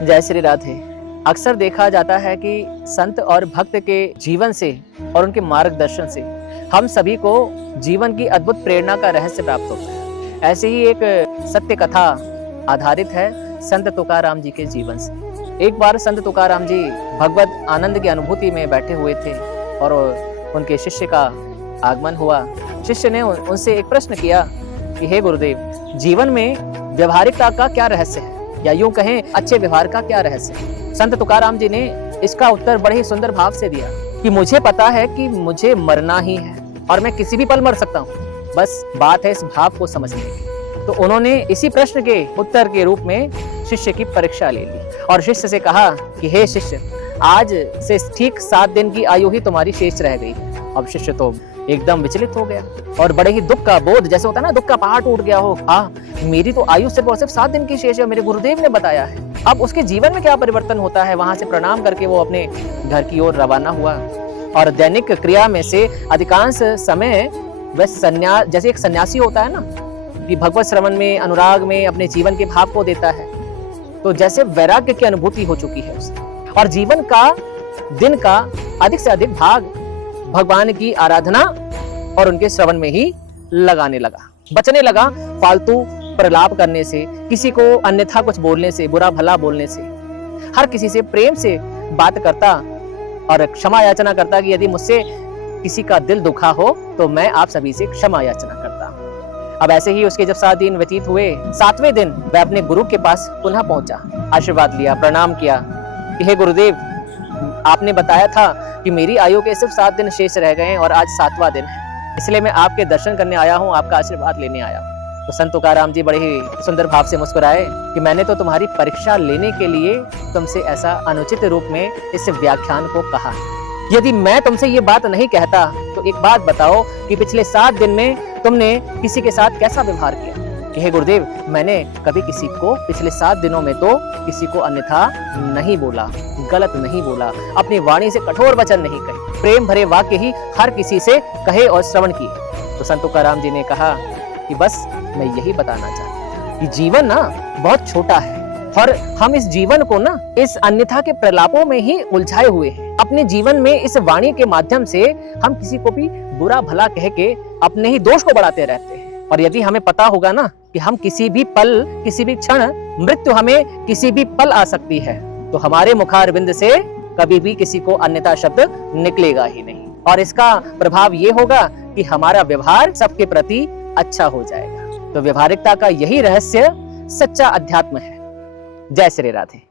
जय श्री राधे। अक्सर देखा जाता है कि संत और भक्त के जीवन से और उनके मार्गदर्शन से हम सभी को जीवन की अद्भुत प्रेरणा का रहस्य प्राप्त होता है। ऐसे ही एक सत्य कथा आधारित है संत तुकाराम जी के जीवन से। एक बार संत तुकाराम जी भगवत आनंद की अनुभूति में बैठे हुए थे और उनके शिष्य का आगमन हुआ। शिष्य ने उनसे एक प्रश्न किया कि हे गुरुदेव, जीवन में व्यवहारिकता का क्या रहस्य है, या यूं कहें अच्छे व्यवहार का क्या रहस्य है। संत तुकाराम जी ने इसका उत्तर बड़े ही सुंदर भाव से दिया कि मुझे पता है कि मुझे मरना ही है और मैं किसी भी पल मर सकता हूँ, बस बात है इस भाव को समझने की। तो उन्होंने इसी प्रश्न के उत्तर के रूप में शिष्य की परीक्षा ले ली और शिष्य से कहा कि हे शिष्य, आज से ठीक 7 दिन की आयु ही तुम्हारी शेष रह गई। अब शिष्य तो एकदम विचलित हो गया और बड़े ही दुख का बोध, जैसे होता है ना, दुख का पहाड़ टूट गया हो। मेरी तो आयु सिर्फ और सिर्फ 7 दिन की शेष है, मेरे गुरुदेव ने बताया है। अब उसके जीवन में क्या परिवर्तन होता है। वहां से प्रणाम करके वो अपने घर की ओर रवाना हुआ और दैनिक क्रिया में से अधिकांश समय वह संन्यास, जैसे एक सन्यासी होता है ना कि भगवत श्रवण में, अनुराग में अपने जीवन के भाव को देता है, तो जैसे वैराग्य की अनुभूति हो चुकी है उसे और जीवन का, दिन का अधिक से अधिक भाग भगवान की आराधना और उनके श्रवण में ही लगाने लगा। बचने लगा फालतू प्रलाप करने से, किसी को अन्यथा कुछ बोलने से, बुरा भला बोलने से। हर किसी से प्रेम से बात करता और क्षमा याचना करता कि यदि मुझसे किसी का दिल दुखा हो तो मैं आप सभी से क्षमा याचना करता। अब ऐसे ही उसके जब 7 दिन व्यतीत हुए, 7वें दिन वह अपने गुरु के पास पुनः पहुंचा, आशीर्वाद लिया, प्रणाम किया कि हे गुरुदेव, आपने बताया था कि मेरी आयु के सिर्फ 7 दिन शेष रह गए हैं और आज 7वां दिन है, इसलिए मैं आपके दर्शन करने आया हूँ, आपका आशीर्वाद लेने आया हूँ। तो संत तुकाराम जी बड़े ही सुंदर भाव से मुस्कुराए कि मैंने तो तुम्हारी परीक्षा लेने के लिए तुमसे ऐसा अनुचित रूप में इस व्याख्यान को कहा। यदि मैं तुमसे ये बात नहीं कहता तो एक बात बताओ कि पिछले 7 दिन में तुमने किसी के साथ कैसा व्यवहार किया। कि हे गुरुदेव, मैंने कभी किसी को पिछले 7 दिनों में तो किसी को अन्यथा नहीं बोला, गलत नहीं बोला, अपनी वाणी से कठोर वचन नहीं कहे, प्रेम भरे वाक्य ही हर किसी से कहे और श्रवण किए। तो संत तुकाराम जी ने कहा कि बस मैं यही बताना चाहता हूं कि जीवन ना बहुत छोटा है और हम इस जीवन को ना इस अन्यथा के प्रलापों में ही उलझाए हुए हैं। अपने जीवन में इस वाणी के माध्यम से हम किसी को भी बुरा भला कह के अपने ही दोष को बढ़ाते रहते हैं। और यदि हमें पता होगा ना कि हम किसी भी पल, किसी भी क्षण, मृत्यु हमें किसी भी पल आ सकती है, तो हमारे मुखारविंद से कभी भी किसी को अन्यथा शब्द निकलेगा ही नहीं और इसका प्रभाव ये होगा कि हमारा व्यवहार सबके प्रति अच्छा हो जाएगा। तो व्यवहारिकता का यही रहस्य सच्चा अध्यात्म है। जय श्री राधे।